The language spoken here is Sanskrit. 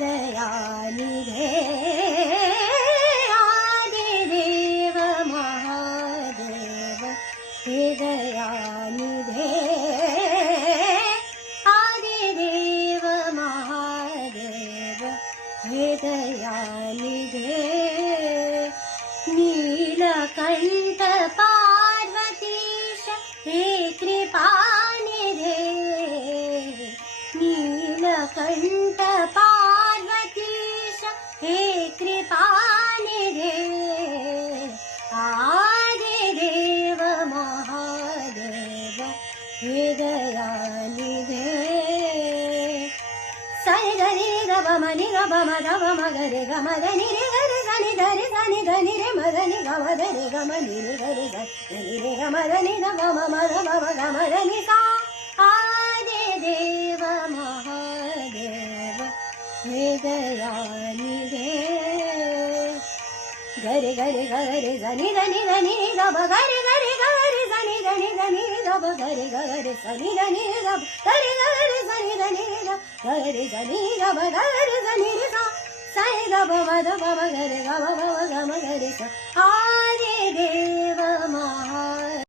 दयानिधे आदिदेव महादेव हे दयानिधे आदिदेव महादेव हे दयानिधे नीलकंठ पार्वतीश हे कृपानिधे नीलकंठ पार्वतीश हे कृपानिधे आदिदेव महादेव हे दयानिधे सनि धनि ग म नि ग म ध म ग रे ग म ध नि रे ग रे सनि ध रे सनि ध नि रे म ध नि ग म ध रे ग म नि रे ग रे ध नि रे ग म ध नि ध ग म म ध म ग म ध नि सा आदिदेव महादेव हे दयानिधे गरे गरे गरे सनि ध नि ग ब गरे गरे गरे सनि ध नि ग ब गरे गरे सनि ध नि ग गरे गरे सनि ध नि ग गरे सनि ग ब गरे सनि रे सा सनि ग ब म ध ब म गरे ग म ग म गरे सा आदिदेव